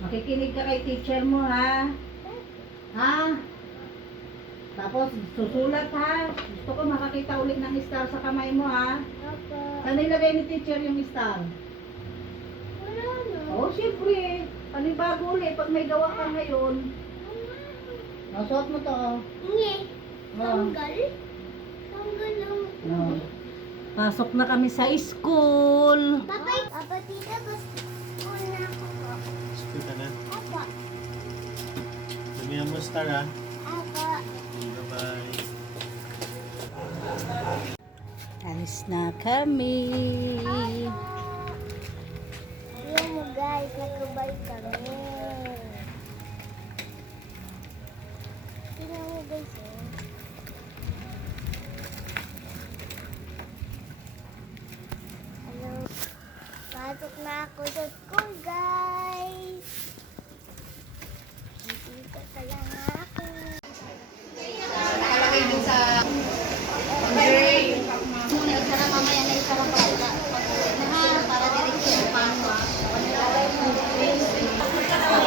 Makikinig ka kay teacher mo, ha? Ha? Tapos, susulat, ha? Gusto ko makakita ulit ng star sa kamay mo, ha? Opo. Saan nilagay ni teacher yung star? Wala na. Oo, syempre. Panibago ulit pag may gawa ka ngayon. Nasuot mo to, oh. Nge. Oh. Tanggal. Tanggal lang. Oh. Pasok na kami sa school. Papa, tita, gusto na ako po. School ka na. Apa. Sabihan mo star ha. Apa. Bye-bye. Alis na kami. Ayan mo guys, nagkabay kami. Tingnan mo guys, oh. Hello. Pasok na ako sa school, guys. Dito ka lang ako. Nakalagay din sa muna isara mamaya na isara para diretso yung pangwa.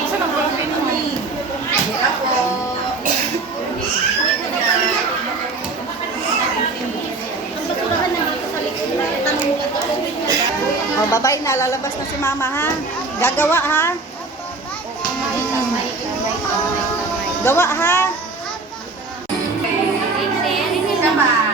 Isa ng profe nun eh. Ako. Ang basurahan na dito sa likod. Tanong ka to. Oh, babay na. Lalabas na si mama, ha? Gagawa, ha? Gawa, ha? Sama.